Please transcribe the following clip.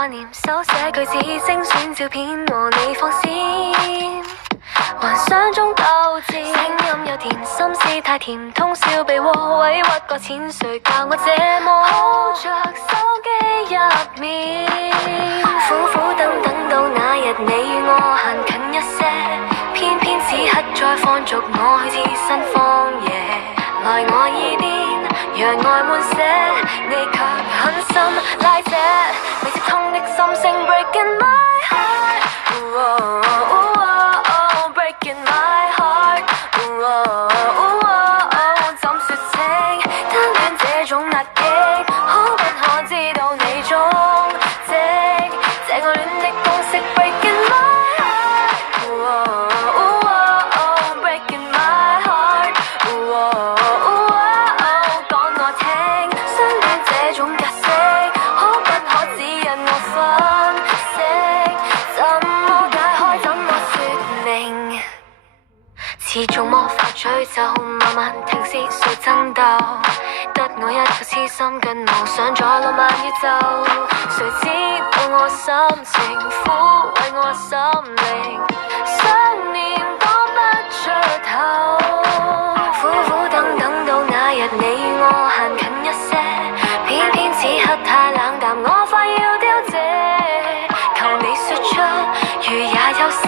掛念，手寫句子，精選照片和你放閃。幻想中鬥志，聲音又甜，心思太甜，通宵被窩委屈擱淺，誰教我這麼抱着手機入面，苦苦等到那日你與我行近一些，偏偏此刻再放逐我去置身荒野，來我耳邊讓愛滿瀉，你卻狠心拉扯，未接通的心聲 breaking my heart。Breaking my heart，怎說清？單戀這種壓抑，可不可知道你蹤跡？這個戀的公式 breaking my heart，breaking my heart，講我聽，相戀這種格式，可不可指引我分析？怎麼解開？怎麼說明？似種魔法詛咒，慢慢停止誰爭鬥，得我一個痴心跟妄想在浪漫宇宙，誰知道我心情，撫慰我心靈，想念講不出口，苦苦等到那日你與我行近一些，偏偏此刻太冷淡，我快要凋謝，求你說出，如也有些